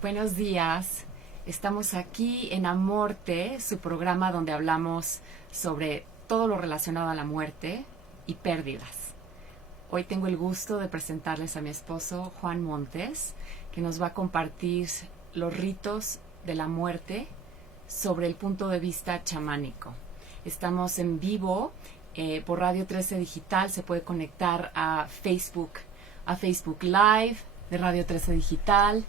Buenos días. Estamos aquí en Amorte, su programa donde hablamos sobre todo lo relacionado a la muerte y pérdidas. Hoy tengo el gusto de presentarles a mi esposo Juan Montes, que nos va a compartir los ritos de la muerte sobre el punto de vista chamánico. Estamos en vivo por Radio 13 Digital, se puede conectar a Facebook Live de Radio 13 Digital.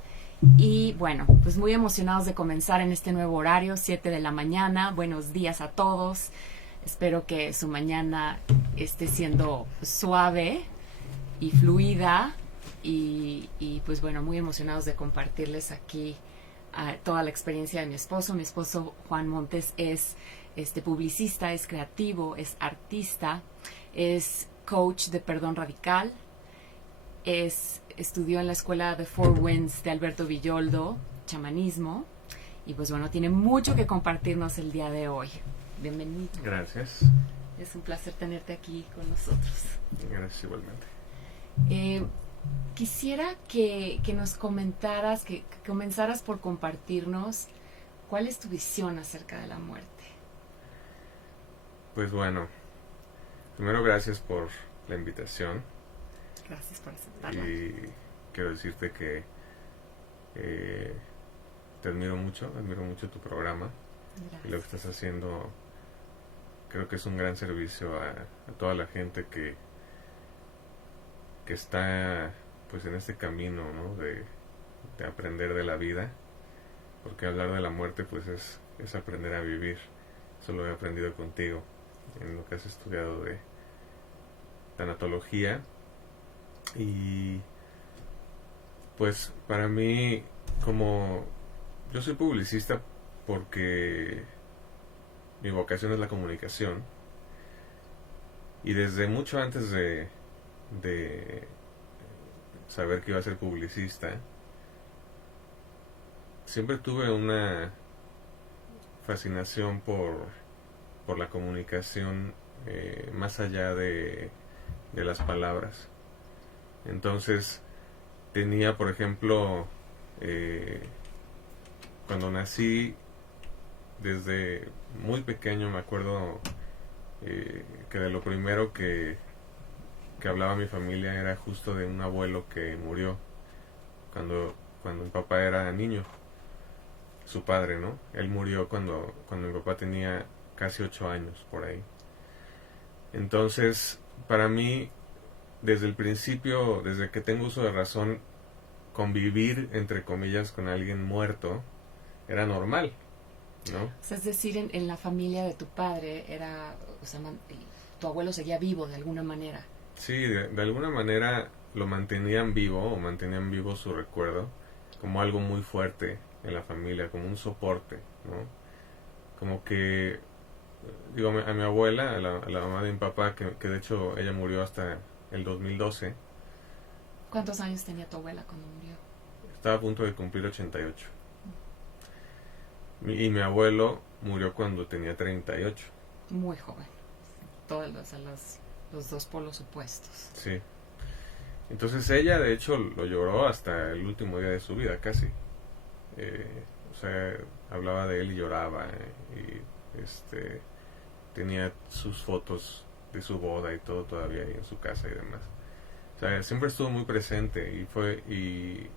Y bueno, pues muy emocionados de comenzar en este nuevo horario, 7 de la mañana. Buenos días a todos. Espero que su mañana esté siendo suave y fluida. Y pues bueno, muy emocionados de compartirles aquí toda la experiencia de mi esposo. Mi esposo Juan Montes es publicista, es creativo, es artista, es coach de perdón radical. Estudió en la escuela de Four Winds de Alberto Villoldo, chamanismo, y pues bueno, tiene mucho que compartirnos el día de hoy. Bienvenido. Gracias. Es un placer tenerte aquí con nosotros. Gracias igualmente. Quisiera que nos comentaras, que comenzaras por compartirnos cuál es tu visión acerca de la muerte. Pues bueno, primero gracias por la invitación. Gracias por aceptarlo. Y quiero decirte que te admiro mucho tu programa. Gracias. Y lo que estás haciendo creo que es un gran servicio a toda la gente que está pues en este camino, ¿no? de aprender de la vida, porque hablar de la muerte pues es aprender a vivir. Eso lo he aprendido contigo en lo que has estudiado de tanatología. Y pues para mí, como yo soy publicista porque mi vocación es la comunicación, y desde mucho antes de saber que iba a ser publicista, siempre tuve una fascinación por la comunicación más allá de las palabras. Entonces tenía, por ejemplo, cuando nací, desde muy pequeño me acuerdo que de lo primero que hablaba mi familia era justo de un abuelo que murió cuando mi papá era niño, su padre, ¿no? Él murió cuando mi papá tenía casi 8 años, por ahí. Entonces, para mí, desde el principio, desde que tengo uso de razón, convivir, entre comillas, con alguien muerto era normal, ¿no? O sea, es decir, en la familia de tu padre era, o sea, tu abuelo seguía vivo de alguna manera. Sí, de alguna manera lo mantenían vivo, o mantenían vivo su recuerdo, como algo muy fuerte en la familia, como un soporte, ¿no? Como que, digo, a mi abuela, a la mamá de mi papá, que de hecho ella murió hasta el 2012. ¿Cuántos años tenía tu abuela cuando murió? Estaba a punto de cumplir 88. Y mi abuelo murió cuando tenía 38. Muy joven. Todos los dos polos opuestos. Sí. Entonces ella, de hecho, lo lloró hasta el último día de su vida, casi. O sea, hablaba de él y lloraba. Y tenía sus fotos de su boda y todo todavía ahí en su casa y demás. O sea, siempre estuvo muy presente y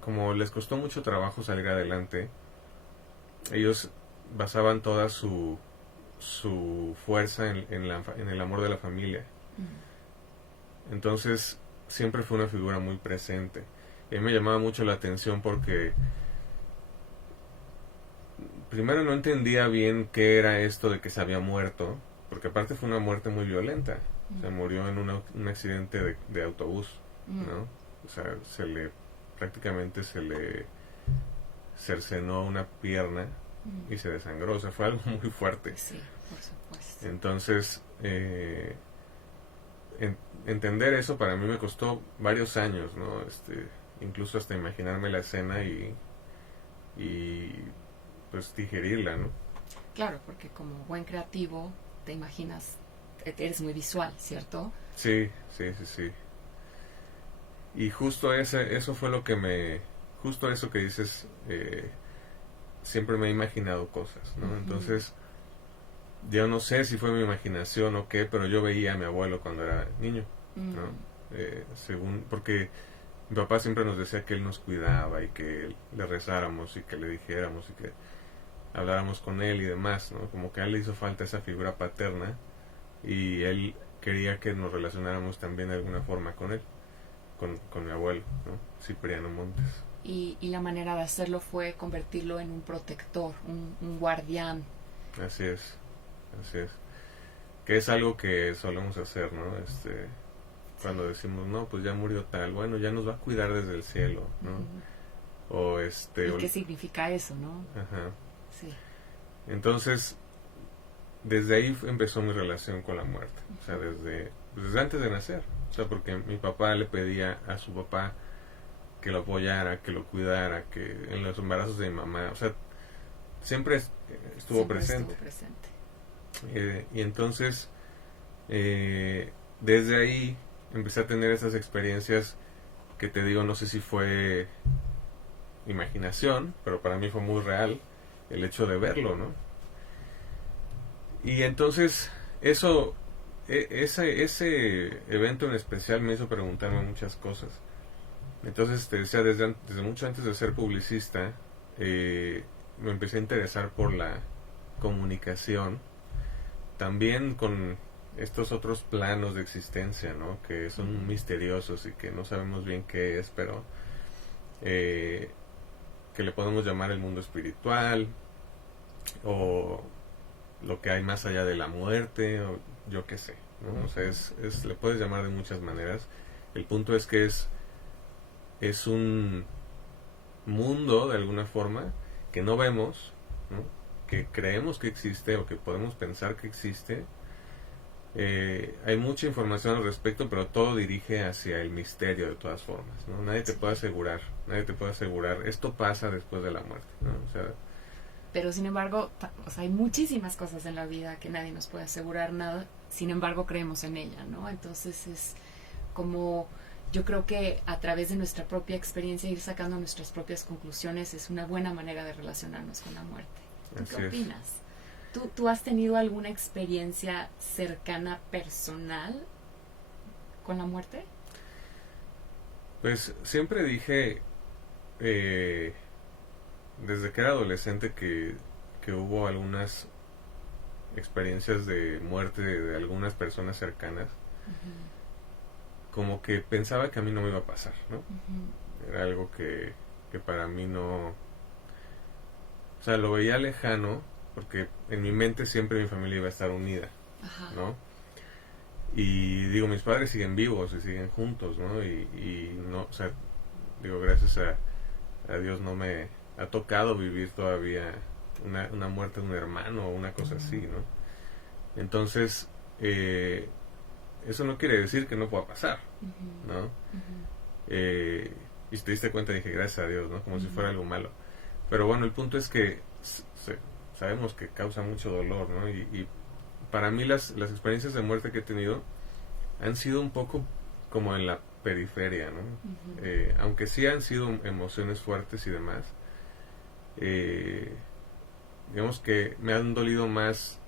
como les costó mucho trabajo salir adelante, ellos basaban toda su fuerza en el amor de la familia. Entonces siempre fue una figura muy presente. Y a mí me llamaba mucho la atención porque primero no entendía bien qué era esto de que se había muerto, porque aparte fue una muerte muy violenta. O sea, murió en un accidente de autobús, ¿no? O sea, prácticamente se le cercenó una pierna y se desangró. O sea, fue algo muy fuerte. Sí, por supuesto. Entonces, entender eso para mí me costó varios años, ¿no? Incluso hasta imaginarme la escena y pues digerirla, ¿no? Claro, porque como buen creativo te imaginas, eres muy visual, ¿cierto? Sí. Y justo eso fue lo que justo eso que dices, siempre me he imaginado cosas, ¿no? Ujú. Entonces, yo no sé si fue mi imaginación o qué, pero yo veía a mi abuelo cuando era niño, ¿no? Porque mi papá siempre nos decía que él nos cuidaba y que le rezáramos y que le dijéramos y que habláramos con él y demás, ¿no? Como que a él le hizo falta esa figura paterna y él quería que nos relacionáramos también de alguna forma con él, con mi abuelo, ¿no? Cipriano Montes. Y la manera de hacerlo fue convertirlo en un protector, un guardián. Así es, así es. Que es algo que solemos hacer, ¿no? Cuando decimos, no, pues ya murió tal, bueno, ya nos va a cuidar desde el cielo, ¿no? Uh-huh. ¿Y qué significa eso, no? Ajá. Sí. Entonces, desde ahí empezó mi relación con la muerte. O sea, desde antes de nacer. O sea, porque mi papá le pedía a su papá que lo apoyara, que lo cuidara, que en los embarazos de mi mamá, o sea, siempre estuvo presente. Y entonces, desde ahí empecé a tener esas experiencias que te digo, no sé si fue imaginación, pero para mí fue muy real el hecho de verlo, ¿no? Y entonces ese evento en especial me hizo preguntarme muchas cosas. Entonces te decía, desde mucho antes de ser publicista, me empecé a interesar por la comunicación, también con estos otros planos de existencia, ¿no? Que son misteriosos y que no sabemos bien qué es, pero que le podemos llamar el mundo espiritual o lo que hay más allá de la muerte, o yo qué sé, ¿no? O sea, le puedes llamar de muchas maneras. El punto es que es un mundo, de alguna forma, que no vemos, ¿no? Que creemos que existe o que podemos pensar que existe. Hay mucha información al respecto, pero todo dirige hacia el misterio de todas formas, ¿no? Nadie te puede asegurar, esto pasa después de la muerte, ¿no? O sea, pero sin embargo, o sea, hay muchísimas cosas en la vida que nadie nos puede asegurar nada, sin embargo creemos en ella, ¿no? Entonces es como, yo creo que a través de nuestra propia experiencia ir sacando nuestras propias conclusiones es una buena manera de relacionarnos con la muerte. ¿Tú qué opinas? ¿Tú has tenido alguna experiencia cercana, personal, con la muerte? Pues siempre dije, desde que era adolescente, que hubo algunas experiencias de muerte de algunas personas cercanas. Uh-huh. Como que pensaba que a mí no me iba a pasar, ¿no? Uh-huh. Era algo que para mí no... O sea, lo veía lejano, porque en mi mente siempre mi familia iba a estar unida, uh-huh, ¿no? Y digo, mis padres siguen vivos y siguen juntos, ¿no? Y no, o sea, digo, gracias a Dios no me ha tocado vivir todavía una muerte de un hermano o una cosa así, ¿no? Entonces, eso no quiere decir que no pueda pasar, ¿no? Uh-huh. Y si te diste cuenta, dije, gracias a Dios, ¿no? Como, uh-huh, si fuera algo malo. Pero bueno, el punto es que sabemos que causa mucho dolor, ¿no? Y para mí las experiencias de muerte que he tenido han sido un poco como en la periferia, ¿no? Uh-huh. Aunque sí han sido emociones fuertes y demás, digamos que me han dolido más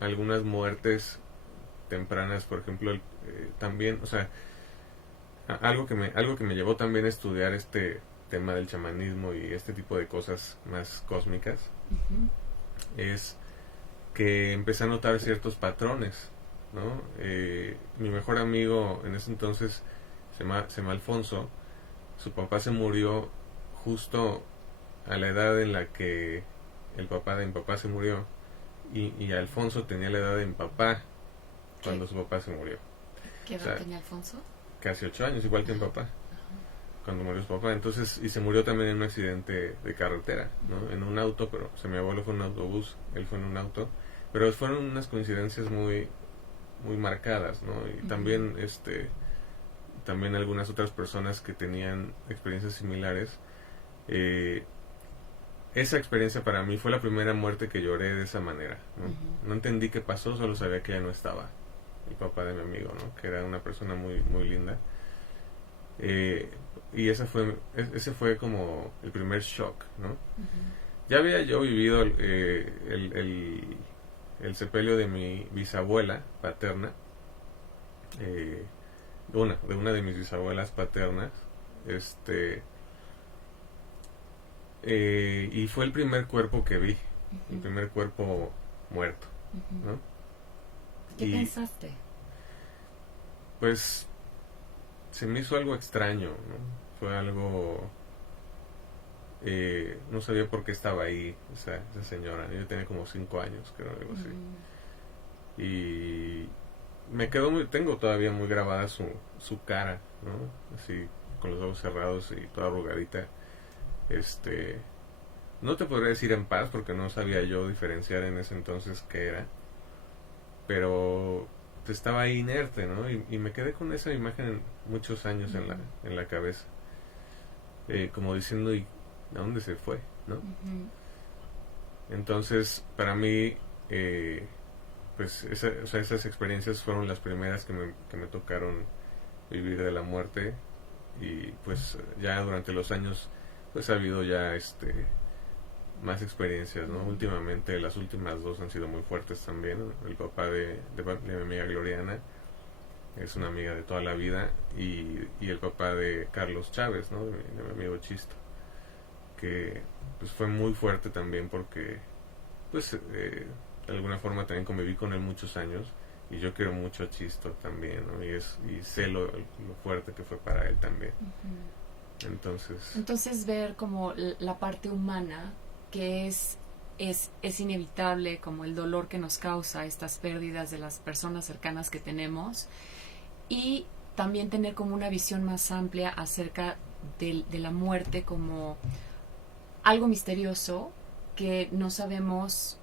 algunas muertes tempranas, por ejemplo, también, o sea, algo que me llevó también a estudiar este tema del chamanismo y este tipo de cosas más cósmicas, uh-huh, es que empecé a notar ciertos patrones, ¿no? Mi mejor amigo en ese entonces se llama Alfonso. Su papá se murió justo a la edad en la que el papá de mi papá se murió, y Alfonso tenía la edad de mi papá cuando su papá se murió. ¿Qué edad tenía Alfonso? Casi 8 años, igual que mi papá, cuando murió su papá. Entonces, y se murió también en un accidente de carretera, ¿no? En un auto, pero, o sea, mi abuelo fue en un autobús, él fue en un auto, pero fueron unas coincidencias muy muy marcadas, ¿no? Y, uh-huh, también algunas otras personas que tenían experiencias similares. Esa experiencia para mí fue la primera muerte que lloré de esa manera, ¿no? Uh-huh. No entendí qué pasó, solo sabía que ya no estaba el papá de mi amigo, ¿no? Que era una persona muy muy linda. Y ese fue como el primer shock, ¿no? Ujú. Ya había yo vivido el sepelio de mi bisabuela paterna, eh, de una de mis bisabuelas paternas, este, y fue el primer cuerpo que vi, el Ujú. primer cuerpo muerto, Ujú. ¿no? ¿Qué Y pensaste? pues se me hizo algo extraño, ¿no? Fue algo, no sabía por qué estaba ahí esa señora. Yo tenía como 5 años, creo, algo así. Mm. Y tengo todavía muy grabada su cara, ¿no? Así, con los ojos cerrados y toda arrugadita. Este, no te podría decir en paz porque no sabía yo diferenciar en ese entonces qué era, pero estaba ahí inerte, ¿no? Y me quedé con esa imagen muchos años en Ujú. la cabeza, como diciendo, ¿y a dónde se fue, no? Ujú. Entonces, para mí, pues o sea, esas experiencias fueron las primeras que me tocaron vivir de la muerte. Y pues ya durante los años pues ha habido ya más experiencias, ¿no? Ujú. Últimamente las últimas dos han sido muy fuertes también. El papá de mi amiga Gloriana es una amiga de toda la vida, y el papá de Carlos Chávez, ¿no? De mi amigo Chisto, que pues fue muy fuerte también porque pues de alguna forma también conviví con él muchos años, y yo quiero mucho a Chisto también, ¿no? Y sé lo fuerte que fue para él también. Ujú. Entonces, Entonces ver como la parte humana que es inevitable, como el dolor que nos causa estas pérdidas de las personas cercanas que tenemos, y también tener como una visión más amplia acerca de la muerte como algo misterioso que no sabemos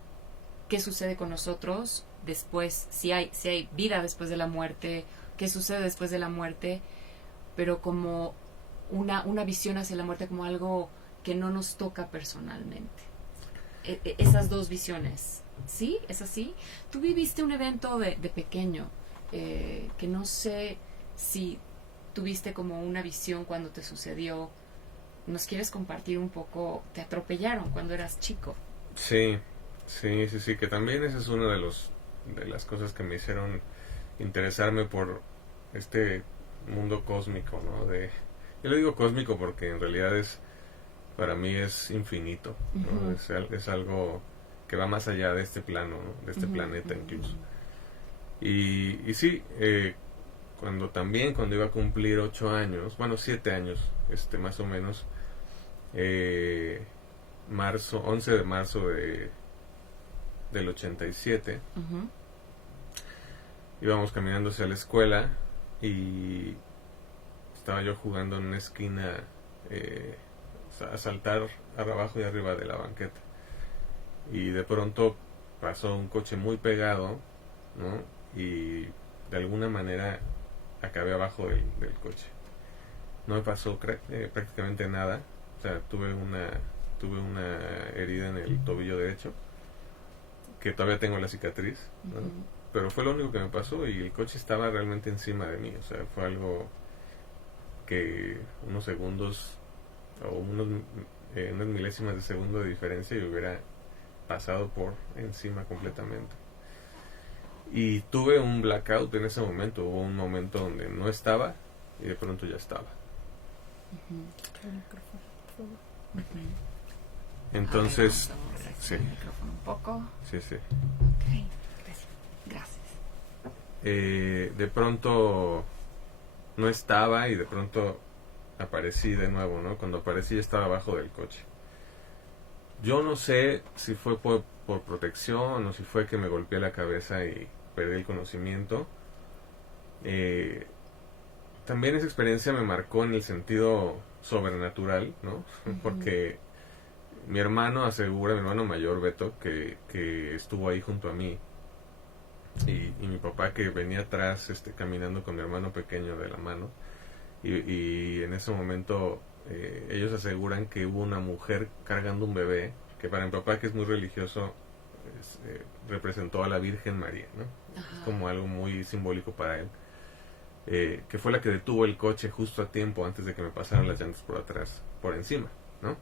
qué sucede con nosotros después, si hay vida después de la muerte, qué sucede después de la muerte, pero como una visión hacia la muerte como algo que no nos toca personalmente. Esas dos visiones, ¿sí? ¿Es así? Tú viviste un evento de pequeño, que no sé si tuviste como una visión cuando te sucedió. ¿Nos quieres compartir un poco? ¿Te atropellaron cuando eras chico? sí, sí, que también esa es una de las cosas que me hicieron interesarme por este mundo cósmico, ¿no? Yo le digo cósmico porque en realidad para mí es infinito, ¿no? Ujú. Es algo que va más allá de este plano, ¿no? De este Ujú. planeta incluso. Ujú. Y sí, cuando iba a cumplir 8 años, bueno, 7 años, más o menos, eh, 11 de marzo del 87, Ujú. íbamos caminando hacia la escuela y estaba yo jugando en una esquina, eh, a saltar abajo y arriba de la banqueta. Y de pronto pasó un coche muy pegado, ¿no? Y de alguna manera acabé abajo del coche. No me pasó prácticamente nada. O sea, tuve una herida en el tobillo derecho, que todavía tengo la cicatriz, ¿no? Ujú. Pero fue lo único que me pasó, y el coche estaba realmente encima de mí. O sea, fue algo que unos segundos o unas milésimas de segundo de diferencia y hubiera pasado por encima completamente. Y tuve un blackout en ese momento. Hubo un momento donde no estaba y de pronto ya estaba. Ujú. El micrófono, por favor. Ujú. A ver, Entonces, vamos a mover aquí sí, el micrófono un poco. sí. Ok, gracias. Gracias. De pronto no estaba y de pronto aparecí de nuevo, ¿no? Cuando aparecí ya estaba abajo del coche. Yo no sé si fue por protección o si fue que me golpeé la cabeza y perdí el conocimiento. Eh, También esa experiencia me marcó en el sentido sobrenatural, ¿no? Ujú. Porque mi hermano mayor, Beto, que estuvo ahí junto a mí, y mi papá que venía atrás, caminando con mi hermano pequeño de la mano, y en ese momento ellos aseguran que hubo una mujer cargando un bebé, que para mi papá, que es muy religioso, representó a la Virgen María, ¿no? Es Ajá. como algo muy simbólico para él. que fue la que detuvo el coche justo a tiempo antes de que me pasaran las llantas por atrás, por encima, ¿no?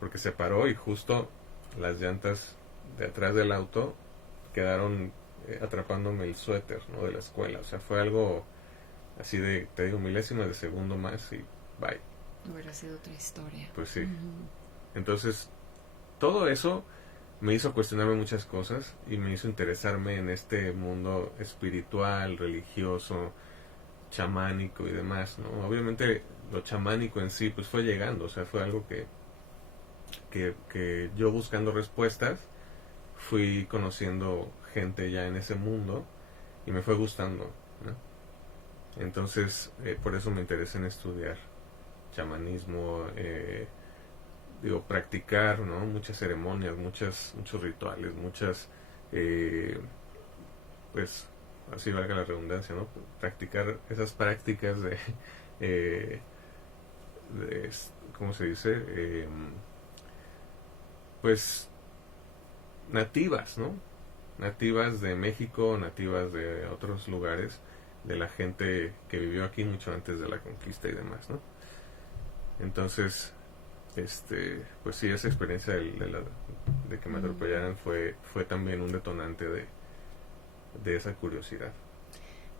Porque se paró y justo las llantas de atrás del auto quedaron atrapándome el suéter, ¿no? De la escuela. O sea, fue algo así de, te digo, milésimas de segundo más y bye. Hubiera sido otra historia. Pues sí. Ujú. Entonces, todo eso me hizo cuestionarme muchas cosas y me hizo interesarme en este mundo espiritual, religioso, chamánico y demás, ¿no? Obviamente lo chamánico en sí pues fue llegando, o sea, fue algo que yo buscando respuestas fui conociendo gente ya en ese mundo y me fue gustando, ¿no? Entonces por eso me interesé en estudiar chamanismo, digo, practicar, ¿no? Muchas ceremonias, muchos rituales, muchas, pues, así valga la redundancia, ¿no? Practicar esas prácticas eh, de ¿cómo se dice? Pues, nativas, ¿no? Nativas de México, nativas de otros lugares, de la gente que vivió aquí mucho antes de la conquista y demás, ¿no? Entonces, pues sí, esa experiencia de que me atropellaran fue también un detonante de esa curiosidad.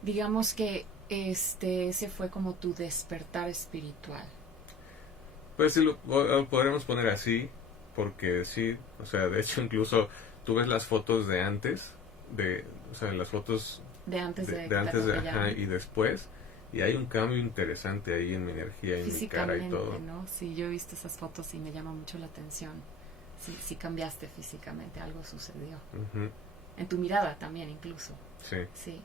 Digamos que ese fue como tu despertar espiritual. Pues sí, lo podremos poner así, porque sí, o sea, de hecho incluso tú ves las fotos de antes, o sea, las fotos De antes de antes ajá, y después, y hay un cambio interesante ahí en mi energía y en mi cara y todo. ¿No? Sí, yo he visto esas fotos y me llama mucho la atención. Sí, sí cambiaste físicamente, algo sucedió. Uh-huh. En tu mirada también incluso. Sí. Sí.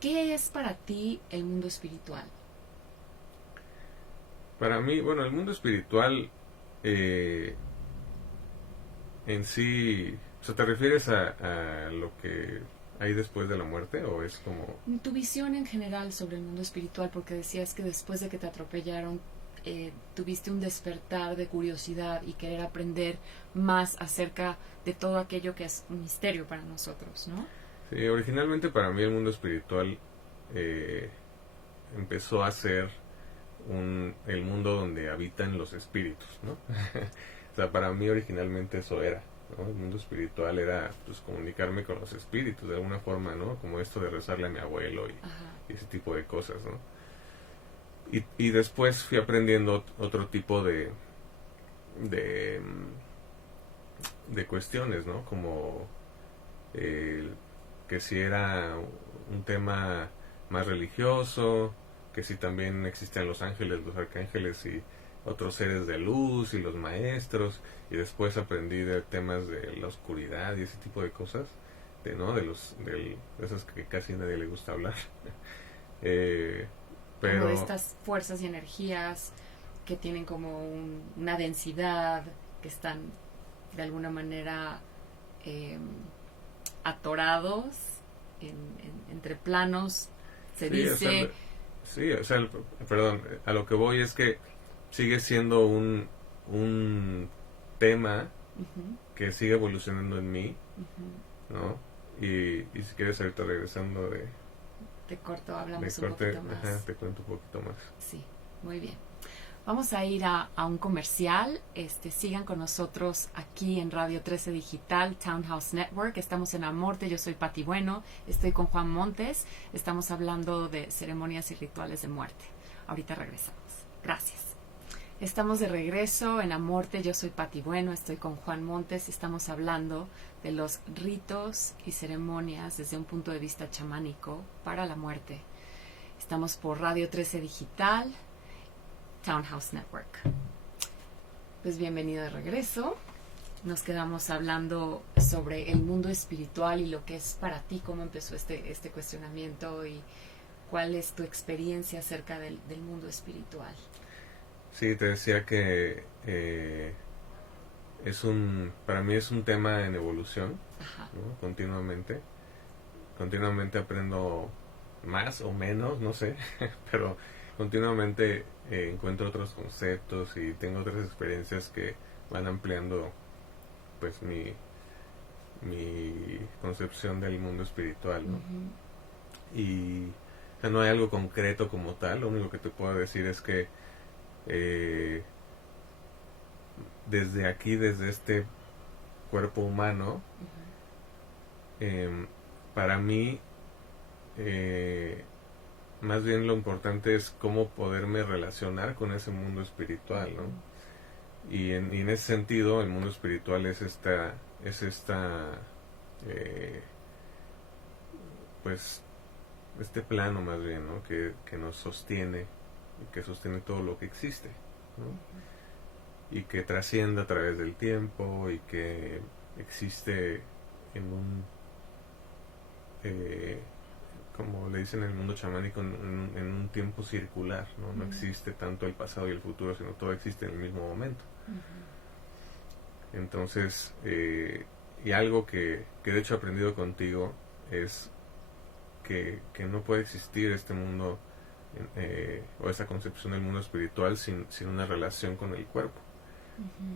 ¿Qué es para ti el mundo espiritual? Para mí, bueno, el mundo espiritual en sí, o sea, ¿te refieres a lo que hay después de la muerte o es como...? Tu visión en general sobre el mundo espiritual, porque decías que después de que te atropellaron tuviste un despertar de curiosidad y querer aprender más acerca de todo aquello que es un misterio para nosotros, ¿no? Sí, originalmente para mí el mundo espiritual empezó a ser el mundo donde habitan los espíritus, ¿no? O sea, para mí originalmente eso era, ¿no? El mundo espiritual era pues comunicarme con los espíritus de alguna forma, ¿no? Como esto de rezarle a mi abuelo y ese tipo de cosas, ¿no? Y después fui aprendiendo otro tipo de cuestiones, ¿no? Como que si era un tema más religioso, que si también existían los ángeles, los arcángeles y otros seres de luz y los maestros, y después aprendí de temas de la oscuridad y ese tipo de cosas, ¿no? De esas que casi a nadie le gusta hablar. Pero como de estas fuerzas y energías que tienen como una densidad, que están de alguna manera atorados entre planos, se dice. O sea, perdón, a lo que voy es que sigue siendo un tema Uh-huh. que sigue evolucionando en mí, Uh-huh. ¿no? Y si quieres ahorita regresando de corto hablamos de corte, un poquito más. Ajá, te cuento un poquito más. Sí, muy bien. Vamos a ir a un comercial. Sigan con nosotros aquí en Radio 13 Digital, Townhouse Network. Estamos en Amorte, yo soy Pati Bueno, estoy con Juan Montes. Estamos hablando de ceremonias y rituales de muerte. Ahorita regresamos. Gracias. Estamos de regreso en Amorte, yo soy Pati Bueno, estoy con Juan Montes. Estamos hablando de los ritos y ceremonias desde un punto de vista chamánico para la muerte. Estamos por Radio 13 Digital, Townhouse Network. Pues bienvenido de regreso. Nos quedamos hablando sobre el mundo espiritual y lo que es para ti, cómo empezó este cuestionamiento y cuál es tu experiencia acerca del mundo espiritual. Sí, te decía que para mí es un tema en evolución, ¿no? Continuamente aprendo más o menos, no sé, pero continuamente encuentro otros conceptos y tengo otras experiencias que van ampliando pues mi concepción del mundo espiritual, ¿no? Uh-huh. Y sea, no hay algo concreto como tal. Lo único que te puedo decir es que desde aquí, desde este cuerpo humano, para mí, más bien lo importante es cómo poderme relacionar con ese mundo espiritual, ¿no? Y en ese sentido, el mundo espiritual es esta pues, este plano más bien, ¿no? Que nos sostiene, y que sostiene todo lo que existe, ¿no? Y que trasciende a través del tiempo, y que existe en un, como le dicen en el mundo chamánico, en un tiempo circular, ¿no? No existe tanto el pasado y el futuro, sino todo existe en el mismo momento. Entonces, y algo que de hecho he aprendido contigo es que no puede existir este mundo, o esa concepción del mundo espiritual sin una relación con el cuerpo.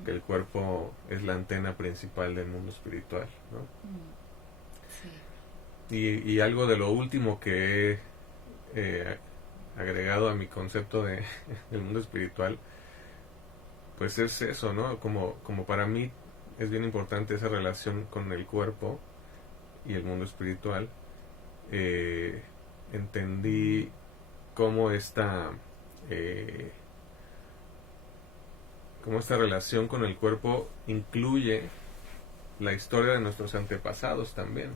Que el cuerpo es la antena principal del mundo espiritual, ¿no? Sí. Y algo de lo último que he agregado a mi concepto del mundo espiritual, pues es eso, ¿no? Como para mí es bien importante esa relación con el cuerpo y el mundo espiritual. Entendí cómo esta relación con el cuerpo incluye la historia de nuestros antepasados también.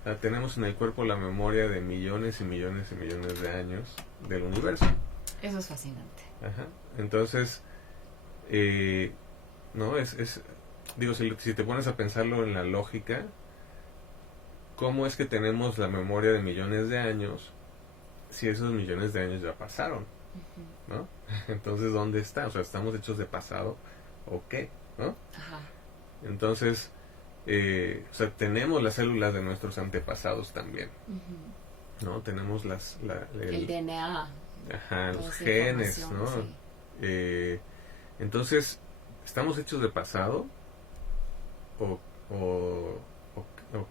O sea, tenemos en el cuerpo la memoria de millones y millones y millones de años del universo. Eso es fascinante. Ajá. Entonces, no, digo, si te pones a pensarlo en la lógica, ¿cómo es que tenemos la memoria de millones de años si esos millones de años ya pasaron? ¿No? Entonces, ¿dónde está? O sea, ¿estamos hechos de pasado o qué? ¿No? Ajá. Entonces, o sea, tenemos las células de nuestros antepasados también, ¿no? Tenemos el DNA. Ajá, los genes, ¿no? Sí. Entonces, ¿estamos hechos de pasado? ¿O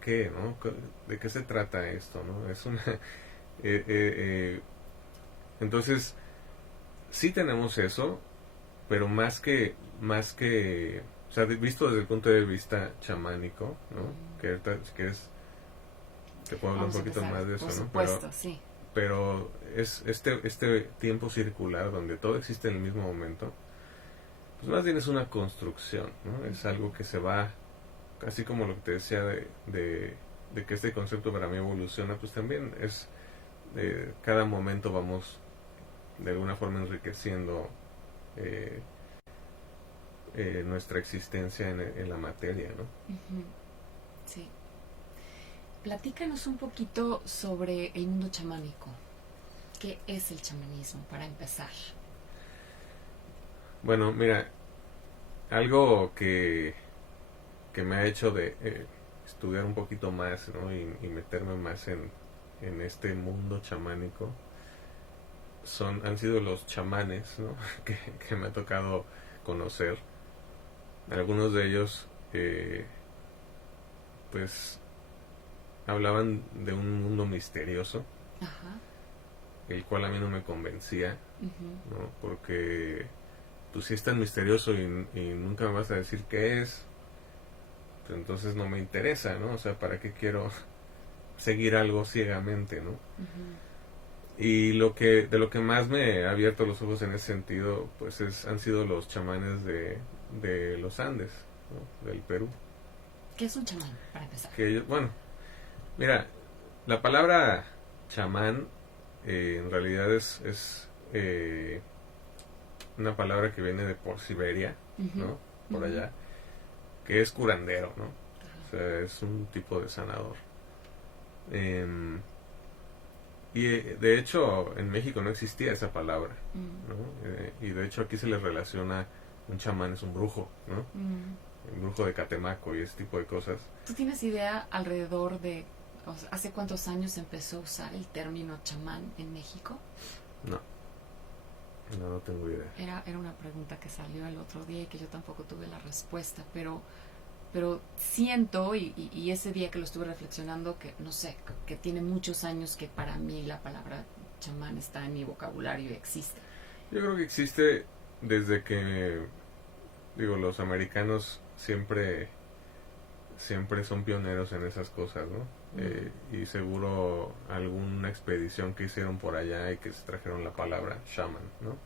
qué, no? ¿De qué se trata esto, no? Es una... entonces, sí tenemos eso, pero más que o sea, visto desde el punto de vista chamánico, ¿no? Que si quieres te puedo hablar un poquito más de eso, por ¿no? supuesto, sí. Pero es este tiempo circular donde todo existe en el mismo momento, pues más bien es una construcción, ¿no? Es algo que se va, así como lo que te decía de que este concepto para mí evoluciona, pues también es cada momento vamos de alguna forma enriqueciendo nuestra existencia en la materia, ¿no? Sí. Platícanos un poquito sobre el mundo chamánico. ¿Qué es el chamanismo, para empezar? Bueno, mira, algo que me ha hecho de estudiar un poquito más, ¿no? y meterme más en este mundo chamánico han sido los chamanes, ¿no? que me ha tocado conocer. Algunos de ellos pues hablaban de un mundo misterioso. Ajá. El cual a mí no me convencía, ¿no? Porque pues si es tan misterioso y nunca me vas a decir qué es, pues entonces no me interesa, ¿no? O sea, ¿para qué quiero seguir algo ciegamente, ¿no? Y de lo que más me ha abierto los ojos en ese sentido, pues han sido los chamanes de los Andes, ¿no? Del Perú. ¿Qué es un chamán, para empezar? Bueno, mira, la palabra chamán en realidad es una palabra que viene de por Siberia, ¿no? Por allá, que es curandero, ¿no? O sea, es un tipo de sanador. Y de hecho en México no existía esa palabra, ¿no? Y de hecho aquí se le relaciona un chamán es un brujo, ¿no? Un brujo de Catemaco y ese tipo de cosas. ¿Tú tienes idea alrededor de hace cuántos años empezó a usar el término chamán en México? No tengo idea. Era una pregunta que salió el otro día y que yo tampoco tuve la respuesta, pero siento, y ese día que lo estuve reflexionando, que no sé, que tiene muchos años que para mí la palabra chamán está en mi vocabulario y existe. Yo creo que existe desde que, digo, los americanos siempre son pioneros en esas cosas, ¿no? Y seguro alguna expedición que hicieron por allá y que se trajeron la palabra shaman, ¿no?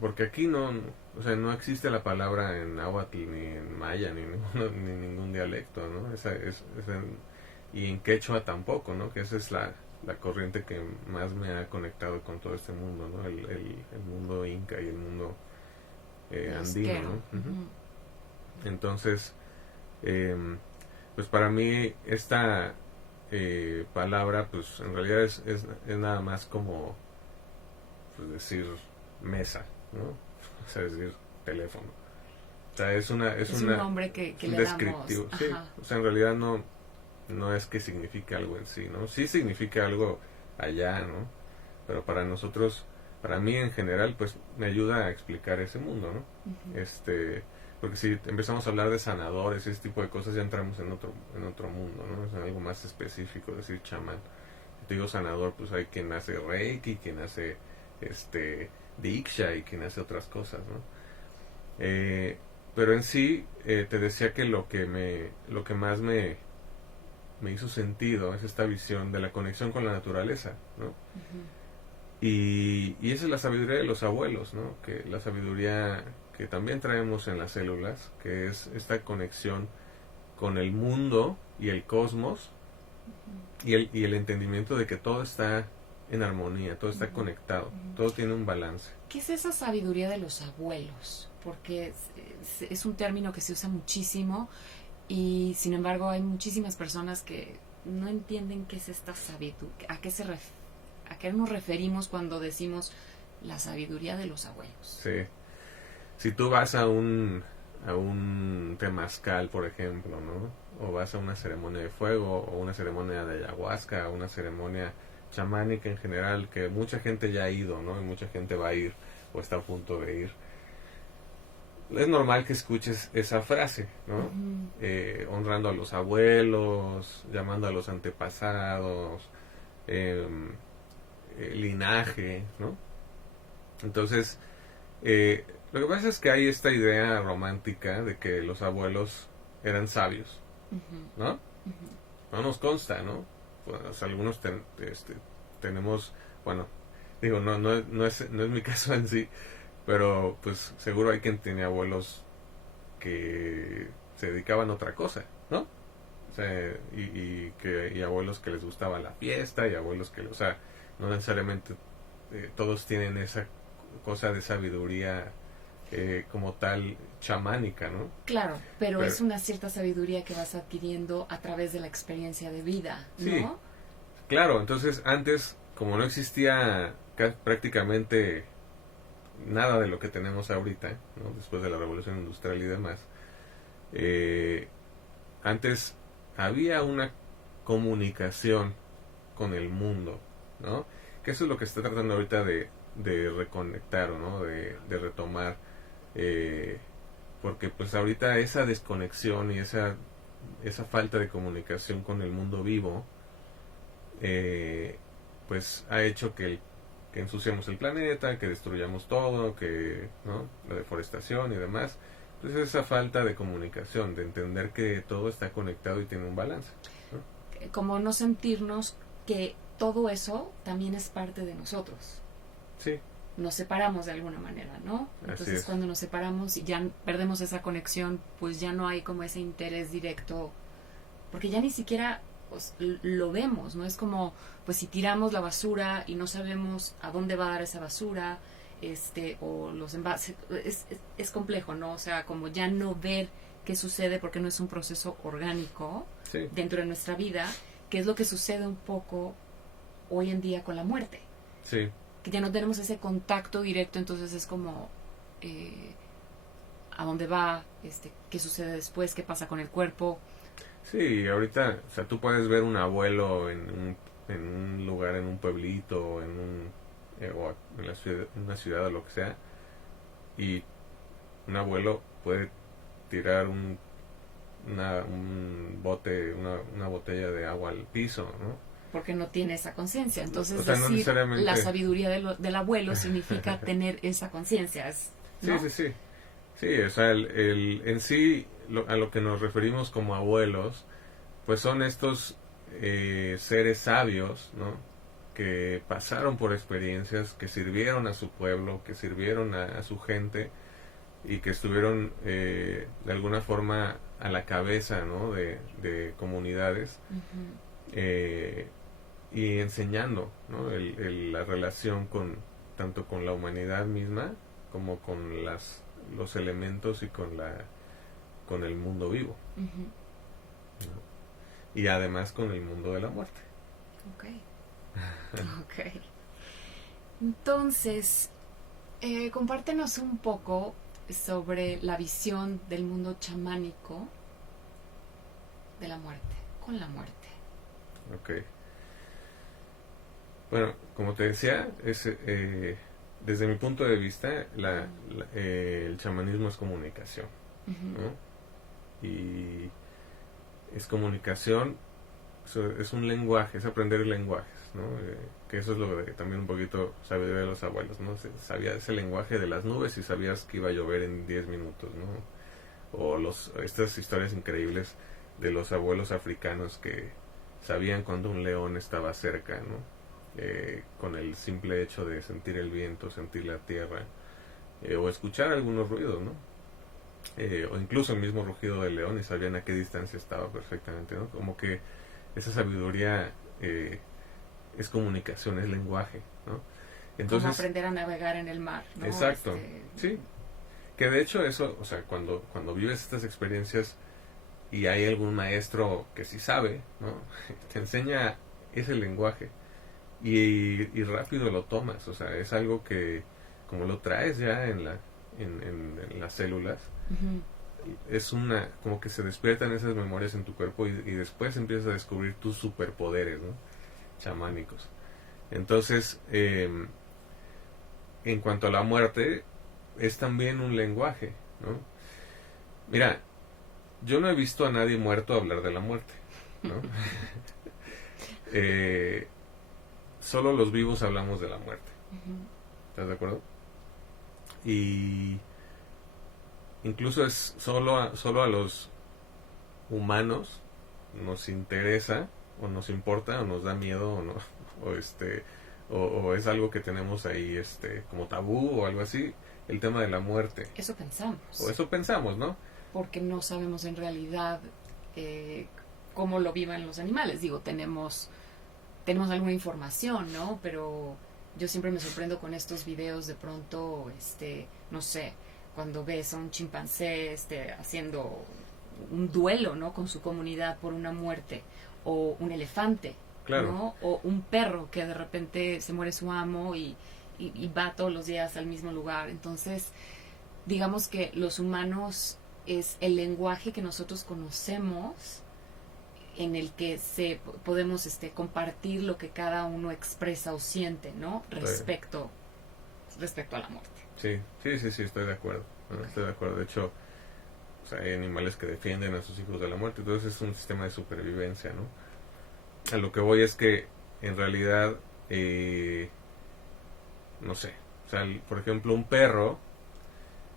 Porque aquí o sea, no existe la palabra en náhuatl ni en maya ni ningún dialecto, ¿no? Y en quechua tampoco, ¿no? Que esa es la corriente que más me ha conectado con todo este mundo, ¿no? El mundo inca y el mundo andino, ¿no? Entonces, pues para mí esta palabra, pues en realidad es nada más como, pues, decir mesa, ¿no? O sea, decir teléfono. O sea, es un nombre que le descriptivo. damos. Sí, o sea, en realidad no es que signifique algo en sí, ¿no? Sí significa algo allá, ¿no? Pero para nosotros, para mí en general, pues me ayuda a explicar ese mundo, ¿no? Porque si empezamos a hablar de sanadores y ese tipo de cosas, ya entramos en otro mundo, ¿no? Es algo más específico, decir chamán. Si te digo sanador, pues hay quien hace reiki, quien hace diksha y quien hace otras cosas, ¿no? Pero en sí, te decía que lo que más me hizo sentido es esta visión de la conexión con la naturaleza, ¿no? Y esa es la sabiduría de los abuelos, ¿no? Que la sabiduría que también traemos en las células, que es esta conexión con el mundo y el cosmos, y el entendimiento de que todo está en armonía, todo está conectado, todo tiene un balance. ¿Qué es esa sabiduría de los abuelos? Porque es un término que se usa muchísimo y sin embargo hay muchísimas personas que no entienden qué es esta sabiduría, a qué nos referimos cuando decimos la sabiduría de los abuelos. Sí. Si tú vas a un temazcal, por ejemplo, ¿no? O vas a una ceremonia de fuego, o una ceremonia de ayahuasca, o una ceremonia chamánica en general, que mucha gente ya ha ido, ¿no? Y mucha gente va a ir, o está a punto de ir. Es normal que escuches esa frase, ¿no? Honrando a los abuelos, llamando a los antepasados, linaje, ¿no? Entonces, lo que pasa es que hay esta idea romántica de que los abuelos eran sabios, ¿no? No nos consta, ¿no? Pues algunos tenemos, bueno, digo, no es mi caso en sí, pero pues seguro hay quien tiene abuelos que se dedicaban a otra cosa, ¿no? O sea, y abuelos que les gustaba la fiesta, y abuelos que, o sea, no necesariamente todos tienen esa cosa de sabiduría como tal chamánica, ¿no? Claro, pero es una cierta sabiduría que vas adquiriendo a través de la experiencia de vida, ¿no? Sí, claro. Entonces antes, como no existía prácticamente nada de lo que tenemos ahorita, ¿no? Después de la revolución industrial y demás, antes había una comunicación con el mundo, ¿no? Que eso es lo que está tratando ahorita de reconectar, ¿no? De retomar, porque pues ahorita esa desconexión y esa falta de comunicación con el mundo vivo, pues ha hecho que ensuciamos el planeta, que destruyamos todo, que, ¿no? La deforestación y demás. Entonces esa falta de comunicación, de entender que todo está conectado y tiene un balance, ¿no? Como no sentirnos que todo eso también es parte de nosotros. Sí. Nos separamos de alguna manera, ¿no? Entonces cuando nos separamos y ya perdemos esa conexión, pues ya no hay como ese interés directo, porque ya ni siquiera pues, lo vemos, ¿no? Es como, pues si tiramos la basura y no sabemos a dónde va a dar esa basura, o los envases, es complejo, ¿no? O sea, como ya no ver qué sucede porque no es un proceso orgánico dentro de nuestra vida, que es lo que sucede un poco hoy en día con la muerte. Sí. Que ya no tenemos ese contacto directo, entonces es como a dónde va, qué sucede después, qué pasa con el cuerpo. Sí, ahorita, o sea, tú puedes ver un abuelo en un lugar, en un pueblito, o en una ciudad o lo que sea, y un abuelo puede tirar un bote, una botella de agua al piso, ¿no? porque no tiene esa conciencia. Entonces, O sea, no decir necesariamente. la sabiduría del abuelo significa tener esa conciencia, ¿no? Sí. Sí, o sea, en sí, a lo que nos referimos como abuelos, pues son estos seres sabios, ¿no? Que pasaron por experiencias, que sirvieron a su pueblo, que sirvieron a su gente y que estuvieron de alguna forma a la cabeza, ¿no? de comunidades. Ujú. Y enseñando, ¿no? La relación tanto con la humanidad misma como con los elementos y con el mundo vivo, Ujú. ¿no? Y además con el mundo de la muerte. Ok. Ok. Entonces, compártenos un poco sobre la visión del mundo chamánico de la muerte, con la muerte. Ok. Bueno, como te decía, desde mi punto de vista, el chamanismo es comunicación, Ujú. ¿no? Y es comunicación, es un lenguaje, es aprender lenguajes, ¿no? Que eso es lo de también un poquito sabiduría de los abuelos, ¿no? Sabía ese lenguaje de las nubes y sabías que iba a llover en 10 minutos, ¿no? O estas historias increíbles de los abuelos africanos que sabían cuando un león estaba cerca, ¿no? Con el simple hecho de sentir el viento, sentir la tierra, o escuchar algunos ruidos, ¿no? O incluso el mismo rugido del león y sabían a qué distancia estaba perfectamente, ¿no? Como que esa sabiduría es comunicación, es lenguaje, ¿no? Como Entonces, aprender a navegar en el mar, ¿no? exacto, sí, que de hecho eso, o sea, cuando vives estas experiencias y hay algún maestro que sí sabe, ¿no? Te enseña ese lenguaje y rápido lo tomas, o sea, es algo que como lo traes ya en las células, Ujú. es como que se despiertan esas memorias en tu cuerpo y después empiezas a descubrir tus superpoderes, ¿no? Chamánicos. Entonces, en cuanto a la muerte, es también un lenguaje, ¿no? Mira, yo no he visto a nadie muerto hablar de la muerte, ¿no? eh, Solo los vivos hablamos de la muerte. Ujú. ¿Estás de acuerdo? Y incluso es solo a los humanos nos interesa o nos importa o nos da miedo o no o es algo que tenemos ahí como tabú o algo así, el tema de la muerte, Eso pensamos. o eso pensamos, ¿no? Porque no sabemos en realidad cómo lo viven los animales. Digo, tenemos alguna información, ¿no? Pero yo siempre me sorprendo con estos videos de pronto, no sé, cuando ves a un chimpancé haciendo un duelo, ¿no? Con su comunidad por una muerte, o un elefante, Claro. ¿no? O un perro que de repente se muere su amo y va todos los días al mismo lugar. Entonces, digamos que los humanos es el lenguaje que nosotros conocemos en el que podemos compartir lo que cada uno expresa o siente, ¿no? Respecto a la muerte. Sí, estoy de acuerdo, ¿no? Estoy de acuerdo. De hecho, o sea, hay animales que defienden a sus hijos de la muerte, entonces es un sistema de supervivencia, ¿no? A lo que voy es que en realidad no sé, o sea, por ejemplo, un perro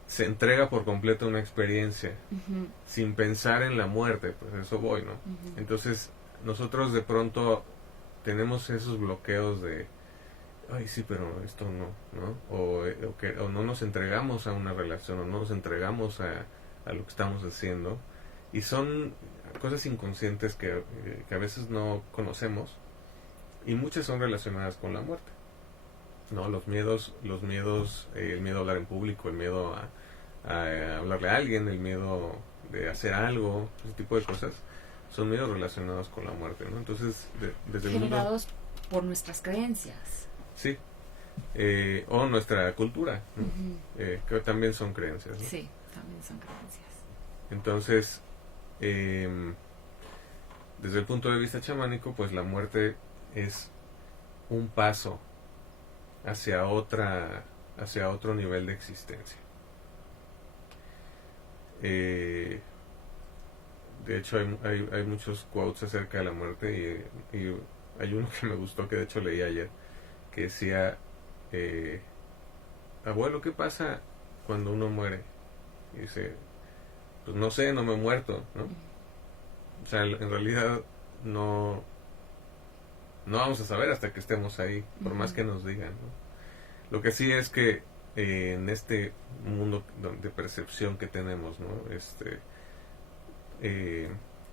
se entrega por completo a una experiencia Uh-huh. sin pensar en la muerte, pues eso voy, ¿no? Uh-huh. Entonces, nosotros de pronto tenemos esos bloqueos de, ay, sí, pero esto ¿no? O no nos entregamos a una relación, o no nos entregamos a lo que estamos haciendo, y son cosas inconscientes que a veces no conocemos, y muchas son relacionadas con la muerte, ¿no? Los miedos, el miedo a hablar en público, el miedo a hablarle a alguien, el miedo de hacer algo, ese tipo de cosas, son miedos relacionados con la muerte, ¿no? Entonces, desde el mundo... Generados por nuestras creencias. Sí, o nuestra cultura, ¿no? Uh-huh. Que también son creencias, ¿no? Sí, también son creencias. Entonces, desde el punto de vista chamánico, pues la muerte es un paso hacia otro nivel de existencia. De hecho, hay muchos quotes acerca de la muerte y hay uno que me gustó, que de hecho leí ayer, que decía, abuelo, ¿qué pasa cuando uno muere? Y dice, pues no sé, no me he muerto, ¿no? O sea, en realidad no vamos a saber hasta que estemos ahí, por más que nos digan, ¿no? Lo que sí es que en este mundo de percepción que tenemos, ¿no?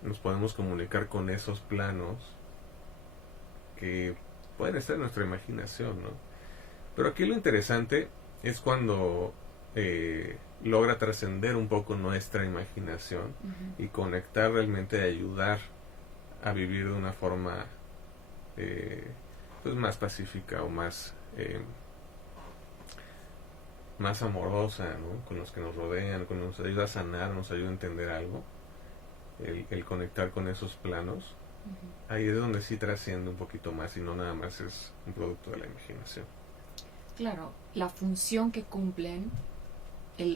Nos podemos comunicar con esos planos que pueden estar en nuestra imaginación, ¿no? Pero aquí lo interesante es cuando logra trascender un poco nuestra imaginación y conectar realmente, ayudar a vivir de una forma pues más pacífica o más amorosa, ¿no? Con los que nos rodean, con nos ayuda a sanar, nos ayuda a entender algo, el conectar con esos planos. Ahí es donde sí trasciende un poquito más y no nada más es un producto de la imaginación. Claro, la función que cumplen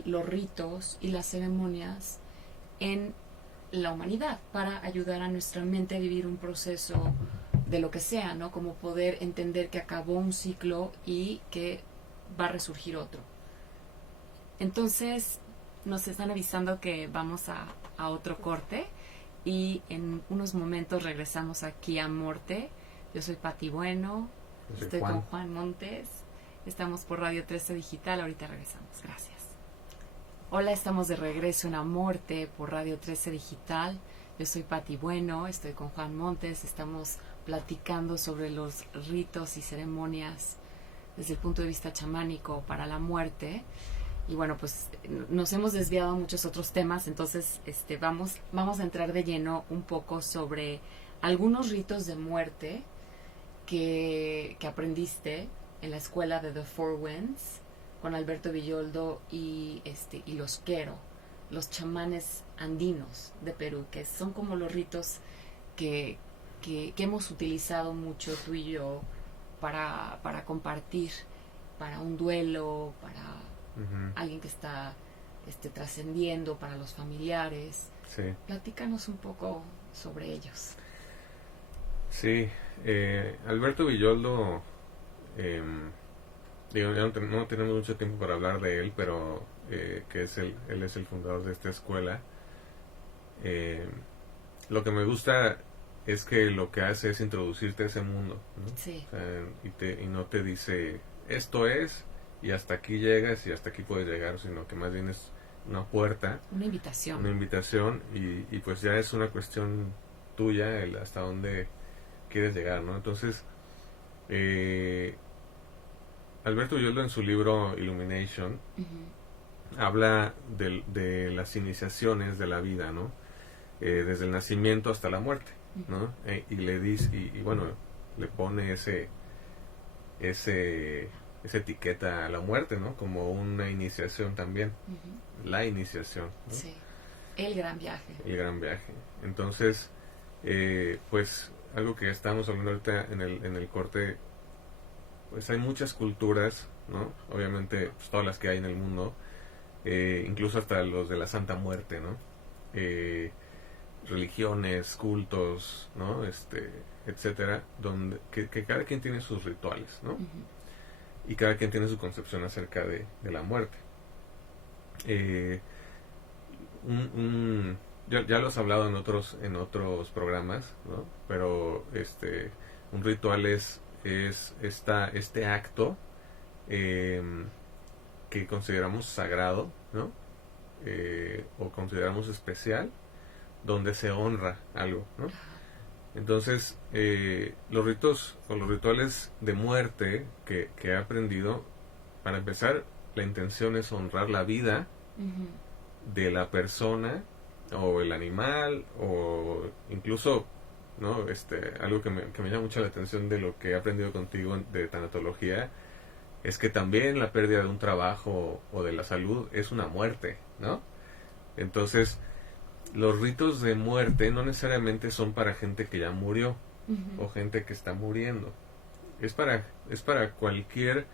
los ritos y las ceremonias en la humanidad para ayudar a nuestra mente a vivir un proceso de lo que sea, ¿no? Como poder entender que acabó un ciclo y que va a resurgir otro. Entonces, nos están avisando que vamos a otro corte y en unos momentos regresamos aquí a Morte. Yo soy Pati Bueno, estoy con Juan Montes, estamos por Radio 13 Digital, ahorita regresamos, gracias. Hola, estamos de regreso en Amorte por Radio 13 Digital. Yo soy Pati Bueno, estoy con Juan Montes, estamos platicando sobre los ritos y ceremonias desde el punto de vista chamánico para la muerte. Y bueno, pues nos hemos desviado a muchos otros temas, entonces vamos a entrar de lleno un poco sobre algunos ritos de muerte que aprendiste en la escuela de The Four Winds con Alberto Villoldo y los Quero, los chamanes andinos de Perú, que son como los ritos que hemos utilizado mucho tú y yo para compartir, para un duelo, para alguien que está trascendiendo, para los familiares. Sí. Platícanos un poco sobre ellos. Sí, Alberto Villoldo, no tenemos mucho tiempo para hablar de él, pero él es el fundador de esta escuela. Lo que me gusta es que lo que hace es introducirte a ese mundo, ¿no? Sí. O sea, y no te dice esto es y hasta aquí llegas y hasta aquí puedes llegar, sino que más bien es una puerta, una invitación y pues ya es una cuestión tuya el hasta dónde quieres llegar, ¿no? Entonces Alberto Villoldo en su libro Illumination habla de las iniciaciones de la vida, ¿no? Desde el nacimiento hasta la muerte, ¿no? Y le dice, y bueno, le pone esa etiqueta a la muerte, ¿no? Como una iniciación también, la iniciación, ¿no? Sí, el gran viaje. El gran viaje. Entonces, pues algo que estamos hablando ahorita en el corte, pues hay muchas culturas, ¿no? Obviamente, pues todas las que hay en el mundo, incluso hasta los de la Santa Muerte, ¿no? Religiones, cultos, ¿no? Etcétera, donde que cada quien tiene sus rituales, ¿no? Y cada quien tiene su concepción acerca de la muerte. Ya lo has hablado en otros programas, ¿no? Pero un ritual es este acto que consideramos sagrado, ¿no? O consideramos especial, donde se honra algo, ¿no? Entonces, los ritos o los rituales de muerte que he aprendido, para empezar, la intención es honrar la vida de la persona o el animal, o incluso, ¿no? Algo que me llama mucho la atención de lo que he aprendido contigo de tanatología, es que también la pérdida de un trabajo o de la salud es una muerte, ¿no? Entonces, los ritos de muerte no necesariamente son para gente que ya murió o gente que está muriendo. Es para cualquier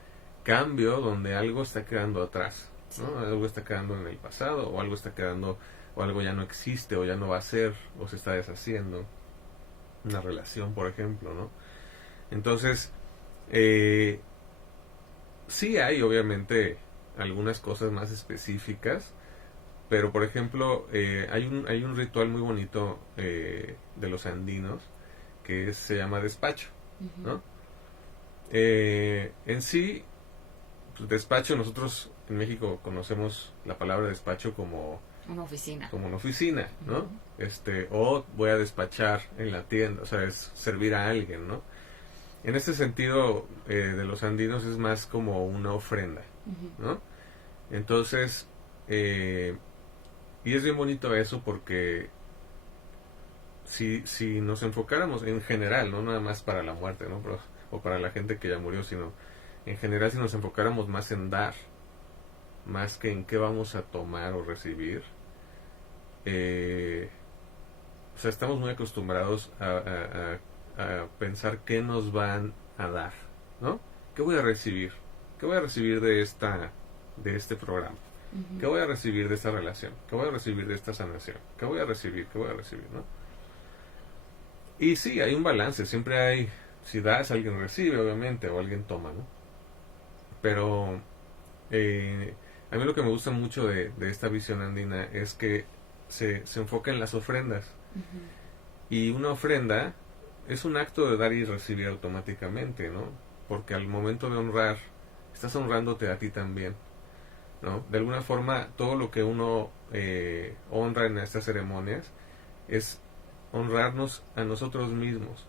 cambio donde algo está quedando atrás, ¿no? Algo está quedando en el pasado, o algo está quedando, o algo ya no existe, o ya no va a ser, o se está deshaciendo. Una relación, por ejemplo, ¿no? Entonces, sí hay obviamente algunas cosas más específicas, pero por ejemplo, hay un ritual muy bonito de los andinos que se llama despacho, ¿no? En sí, pues, despacho, nosotros en México conocemos la palabra despacho como Una oficina. como una oficina, ¿no? O voy a despachar en la tienda, o sea, es servir a alguien, ¿no? En este sentido, de los andinos es más como una ofrenda, ¿no? Entonces, y es bien bonito eso porque si nos enfocáramos en general, no nada más para la muerte, ¿no? O para la gente que ya murió, sino en general si nos enfocáramos más en dar, más que en qué vamos a tomar o recibir, o sea, estamos muy acostumbrados a pensar qué nos van a dar, ¿no? ¿Qué voy a recibir? ¿Qué voy a recibir de este programa? ¿Qué voy a recibir de esta relación? ¿Qué voy a recibir de esta sanación? ¿Qué voy a recibir? ¿Qué voy a recibir? ¿No? Y sí, hay un balance, siempre hay, si das, alguien recibe, obviamente, o alguien toma, ¿no? Pero a mí lo que me gusta mucho de esta visión andina es que se enfoca en las ofrendas. Y una ofrenda es un acto de dar y recibir automáticamente, ¿no? Porque al momento de honrar, estás honrándote a ti también, ¿no? De alguna forma, todo lo que uno honra en estas ceremonias es honrarnos a nosotros mismos.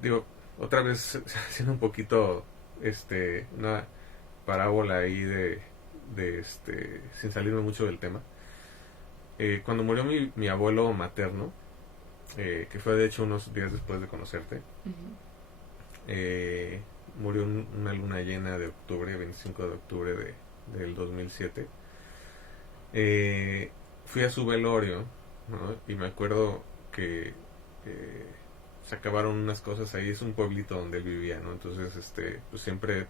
Digo, otra vez haciendo un poquito una parábola ahí de sin salirme mucho del tema. Cuando murió mi abuelo materno, que fue de hecho unos días después de conocerte, murió una luna llena de octubre, 25 de octubre del 2007. Fui a su velorio, ¿no? Y me acuerdo que se acabaron unas cosas ahí. Es un pueblito donde él vivía, ¿no? Entonces pues siempre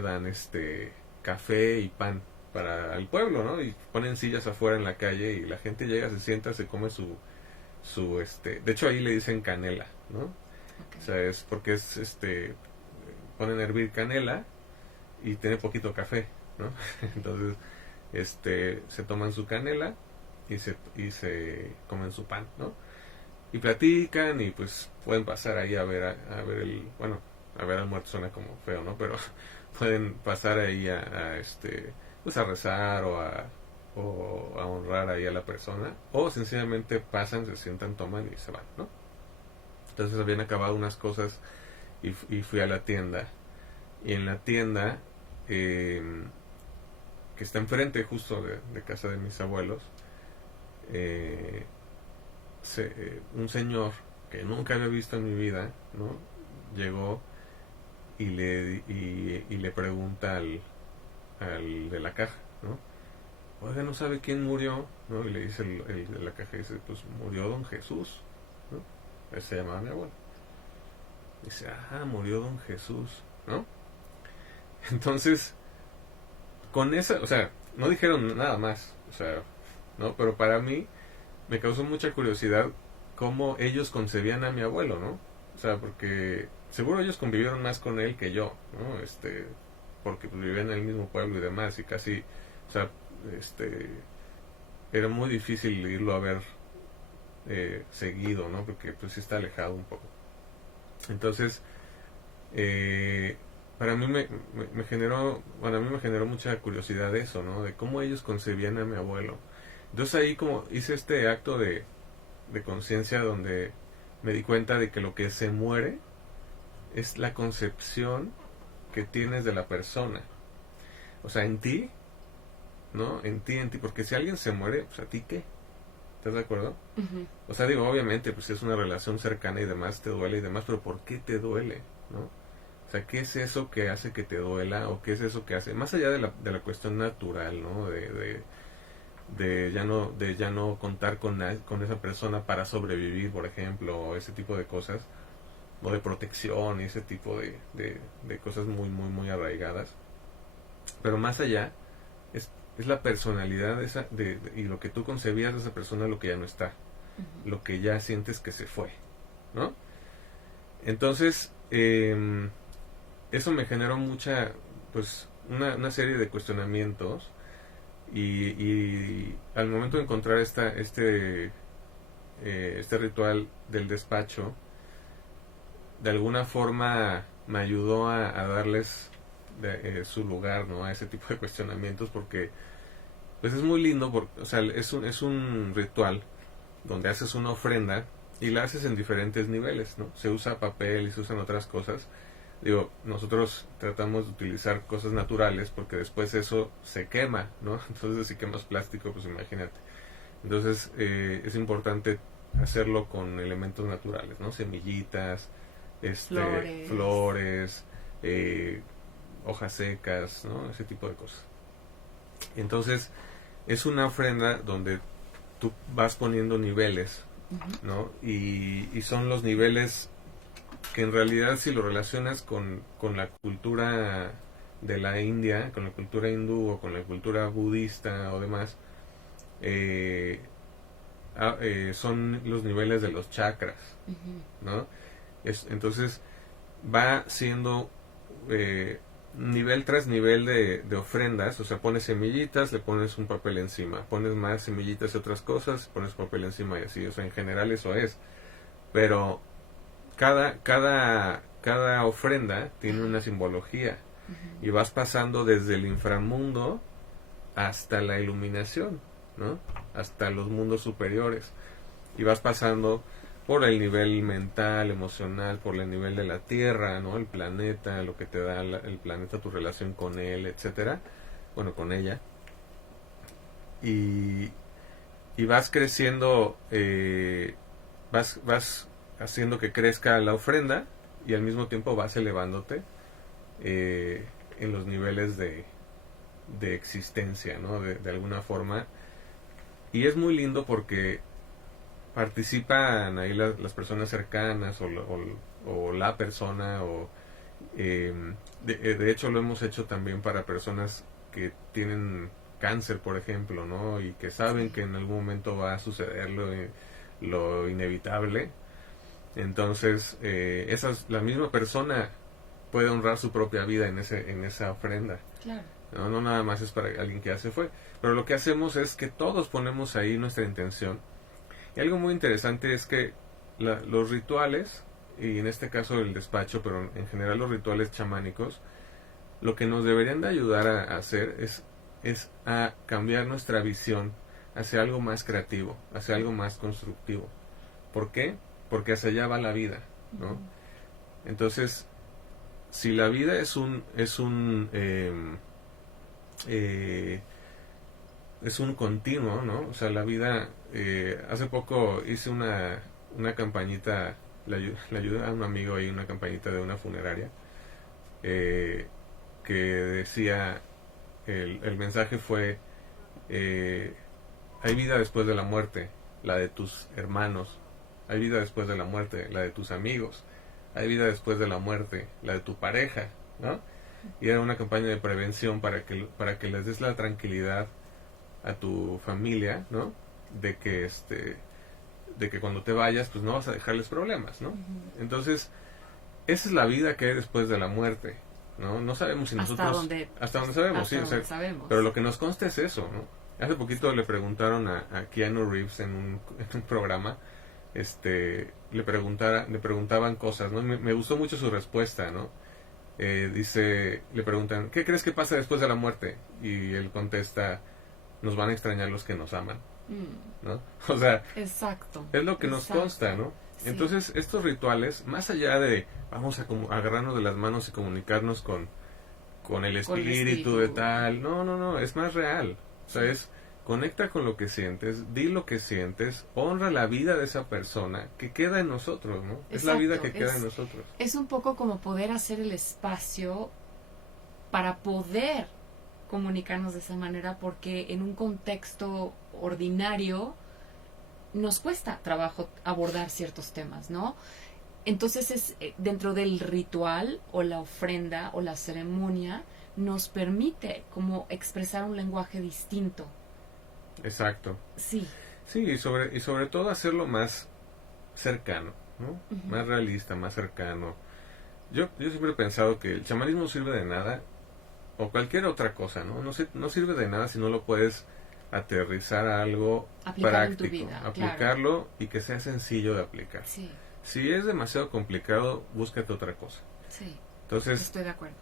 dan café y pan para el pueblo, ¿no? Y ponen sillas afuera en la calle y la gente llega, se sienta, se come su de hecho ahí le dicen canela, ¿no? Okay. O sea, es porque ponen a hervir canela y tiene poquito café, ¿no? Entonces se toman su canela y se comen su pan, ¿no? Y platican y pues pueden pasar ahí a ver a ver al muerto suena como feo, ¿no? Pero pueden pasar ahí pues a rezar o a honrar ahí a la persona, o sencillamente pasan, se sientan, toman y se van, ¿no? Entonces habían acabado unas cosas y fui a la tienda, y en la tienda que está enfrente justo de casa de mis abuelos, un señor que nunca había visto en mi vida, ¿no? Llegó y le pregunta al de la caja, ¿no? Oiga, ¿no sabe quién murió? ¿No? Y le dice el de la caja, dice, pues murió don Jesús, ¿no? Él se llamaba mi abuelo. Dice, murió don Jesús, ¿no? Entonces, con esa, o sea, no dijeron nada más, o sea, ¿no? Pero para mí me causó mucha curiosidad cómo ellos concebían a mi abuelo, ¿no? O sea, porque seguro ellos convivieron más con él que yo, ¿no? Porque pues, vivían en el mismo pueblo y demás, y casi, o sea, era muy difícil irlo a ver seguido, ¿no? Porque pues sí está alejado un poco. Entonces, para mí me generó, bueno, a mí me generó mucha curiosidad eso, ¿no? De cómo ellos concebían a mi abuelo. Entonces ahí como hice este acto de conciencia donde me di cuenta de que lo que se muere es la concepción que tienes de la persona. O sea, en ti, ¿no? En ti, porque si alguien se muere, pues a ti qué. ¿Estás de acuerdo? O sea, digo, obviamente, pues es una relación cercana y demás, te duele y demás, pero ¿por qué te duele? ¿No? O sea, ¿qué es eso que hace que te duela? ¿O qué es eso que hace? Más allá de la cuestión natural, ¿no? De ya no contar con esa persona para sobrevivir, por ejemplo, o ese tipo de cosas, o de protección y ese tipo de cosas muy, muy, muy arraigadas. Pero más allá, es la personalidad y lo que tú concebías de esa persona, lo que ya no está, lo que ya sientes que se fue, ¿no? Entonces, eso me generó una serie de cuestionamientos y al momento de encontrar este ritual del despacho, de alguna forma me ayudó a darles su lugar, ¿no? A ese tipo de cuestionamientos, porque pues es muy lindo, porque, o sea, es un ritual donde haces una ofrenda y la haces en diferentes niveles, ¿no? Se usa papel y se usan otras cosas. Digo, nosotros tratamos de utilizar cosas naturales porque después eso se quema, ¿no? Entonces si quemas plástico, pues imagínate. Entonces es importante hacerlo con elementos naturales, ¿no? Semillitas, flores, hojas secas, ¿no? Ese tipo de cosas. Entonces es una ofrenda donde tú vas poniendo niveles, ¿no? Y son los niveles que en realidad, si lo relacionas con la cultura de la India, con la cultura hindú o con la cultura budista o demás, son los niveles de los chakras, ¿no? Entonces va siendo nivel tras nivel de ofrendas. O sea, pones semillitas, le pones un papel encima, pones más semillitas y otras cosas, pones papel encima y así. O sea, en general eso es, pero cada ofrenda tiene una simbología y vas pasando desde el inframundo hasta la iluminación, ¿no? Hasta los mundos superiores, y vas pasando por el nivel mental, emocional, por el nivel de la tierra, ¿no? El planeta, lo que te da el planeta, tu relación con él, etcétera, bueno, con ella, y vas creciendo, vas haciendo que crezca la ofrenda y al mismo tiempo vas elevándote en los niveles de existencia, ¿no? De alguna forma. Y es muy lindo porque participan ahí las personas cercanas o la persona de hecho lo hemos hecho también para personas que tienen cáncer, por ejemplo, ¿no? Y que saben que en algún momento va a suceder lo inevitable. Entonces la misma persona puede honrar su propia vida en esa ofrenda. Claro. No nada más es para alguien que ya se fue, pero lo que hacemos es que todos ponemos ahí nuestra intención. Y algo muy interesante es que los rituales, y en este caso el despacho, pero en general los rituales chamánicos, lo que nos deberían de ayudar a hacer es a cambiar nuestra visión hacia algo más creativo, hacia algo más constructivo. ¿Por qué? Porque hacia allá va la vida, ¿no? Entonces, si la vida es un continuo, ¿no? O sea, la vida, hace poco hice una campañita, le ayudé a un amigo ahí, una campañita de una funeraria, que decía, el mensaje fue, hay vida después de la muerte, la de tus hermanos, hay vida después de la muerte, la de tus amigos, hay vida después de la muerte, la de tu pareja, ¿no? Y era una campaña de prevención para que les des la tranquilidad a tu familia, ¿no? De que cuando te vayas, pues no vas a dejarles problemas, ¿no? Entonces, esa es la vida que hay después de la muerte, ¿no? No sabemos si nosotros... Hasta donde sabemos, sí. O sea, sabemos. pero lo que nos consta es eso, ¿no? Hace poquito le preguntaron a Keanu Reeves en un programa, le preguntaban cosas, ¿no? Me gustó mucho su respuesta, ¿no? Le preguntan, ¿qué crees que pasa después de la muerte? Y él contesta, nos van a extrañar los que nos aman, ¿no? O sea, exacto, es lo que nos consta, ¿no? Sí. Entonces, estos rituales, más allá de vamos a agarrarnos de las manos y comunicarnos con el espíritu de tal, no, es más real. O sea, conecta con lo que sientes, di lo que sientes, honra la vida de esa persona que queda en nosotros, ¿no? Exacto, es la vida que queda en nosotros. Es un poco como poder hacer el espacio para poder comunicarnos de esa manera, porque en un contexto ordinario nos cuesta trabajo abordar ciertos temas, ¿no? Entonces es dentro del ritual o la ofrenda o la ceremonia nos permite como expresar un lenguaje distinto. Exacto. Sí. Sí, y sobre todo hacerlo más cercano, ¿no? Ujú. Más realista, más cercano. Yo siempre he pensado que el chamanismo no sirve de nada, o cualquier otra cosa, ¿no? No sirve de nada si no lo puedes aterrizar a algo Aplicarlo en tu práctico, vida, aplicarlo y que sea sencillo de aplicar. Sí, Si es demasiado complicado, búscate otra cosa. sí, Entonces, estoy de acuerdo.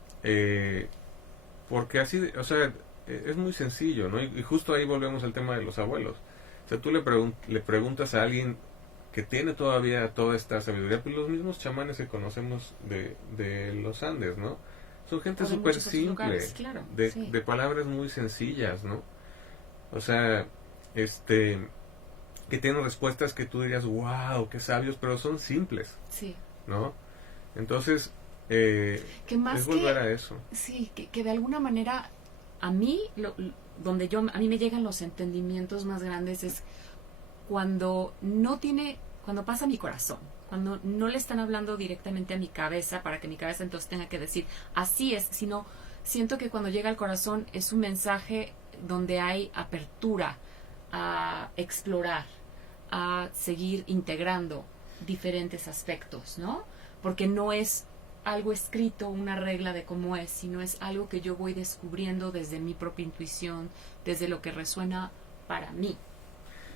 porque así, o sea, es muy sencillo, ¿no? Y justo ahí volvemos al tema de los abuelos. O sea, tú le preguntas a alguien que tiene todavía toda esta sabiduría, pues los mismos chamanes que conocemos de los Andes, ¿no? Son gente O de súper muchos otros simple, lugares, claro, de, sí. de palabras muy sencillas, ¿no? O sea, que tienen respuestas que tú dirías, wow, qué sabios, pero son simples, Sí. ¿no? Entonces, Que más es volver que, a eso. sí, que de alguna manera a mí, a mí me llegan los entendimientos más grandes es cuando cuando pasa mi corazón, cuando no le están hablando directamente a mi cabeza para que mi cabeza entonces tenga que decir, así es, sino siento que cuando llega al corazón es un mensaje donde hay apertura a explorar, a seguir integrando diferentes aspectos, ¿no? Porque no es algo escrito, una regla de cómo es, sino es algo que yo voy descubriendo desde mi propia intuición, desde lo que resuena para mí.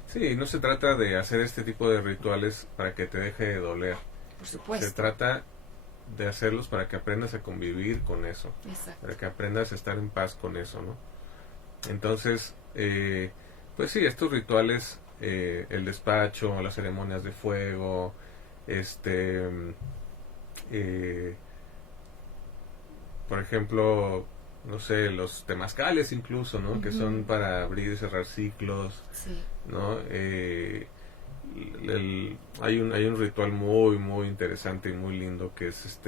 Sí, no se trata de hacer este tipo de rituales para que te deje de doler. Por supuesto. Se trata de hacerlos para que aprendas a convivir con eso, Exacto. para que aprendas a estar en paz con eso, ¿no? Entonces, pues sí, estos rituales, el despacho, las ceremonias de fuego, eh, por ejemplo, no sé, los temazcales incluso, ¿no? Que son Ujú. para abrir y cerrar ciclos, Sí. ¿no? Hay un ritual muy, muy interesante y muy lindo que es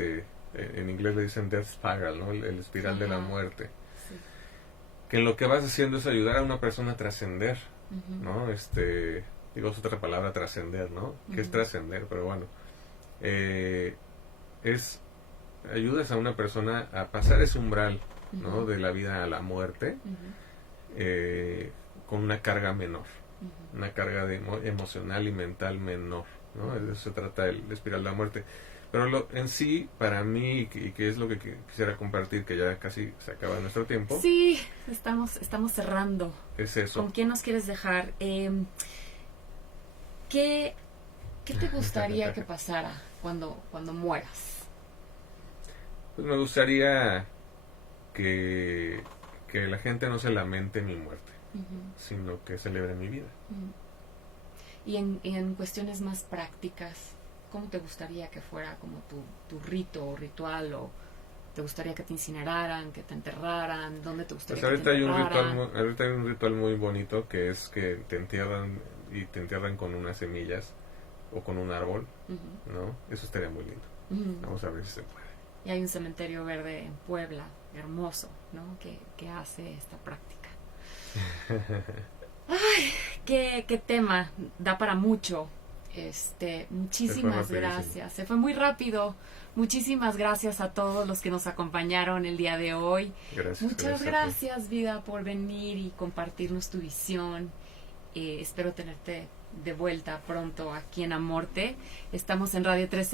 en inglés le dicen Death Spiral, ¿no? El espiral de la Ajá. muerte. Sí. Que lo que vas haciendo es ayudar a una persona a trascender, Ujú. ¿no? Digo, es otra palabra, trascender, ¿no? Que es Ujú. trascender, pero bueno. Eh, es ayudas a una persona a pasar ese umbral, ¿no? Ujú. De la vida a la muerte, Ujú. con una carga menor, Ujú. una carga emocional y mental menor, ¿no? De eso se trata el espiral de la muerte. Pero en sí, para mí, y que es lo que quisiera compartir, que ya casi se acaba nuestro tiempo, Sí, estamos cerrando. es eso. ¿Con quién nos quieres dejar? ¿Qué te gustaría que pasara cuando mueras? Pues me gustaría que la gente no se lamente mi muerte, Ujú. sino que celebre mi vida. Ujú. Y en cuestiones más prácticas, ¿cómo te gustaría que fuera como tu rito o ritual? ¿O te gustaría que te incineraran, que te enterraran? ¿Dónde te gustaría Pues que te enterraran? ahorita hay un ritual muy bonito que es que te entierran y te entierran con unas semillas o con un árbol, Ujú. ¿no? Eso estaría muy lindo. Ujú. Vamos a ver si se puede. Y hay un cementerio verde en Puebla, hermoso, ¿no? Que hace esta práctica. ¿Qué tema? Da para mucho. Muchísimas rapidísimo. gracias. Se fue muy rápido. Muchísimas gracias a todos los que nos acompañaron el día de hoy. Gracias. Muchas a ti. gracias, Vida, por venir y compartirnos tu visión. Espero tenerte de vuelta pronto aquí en Amorte. Estamos en Radio 13.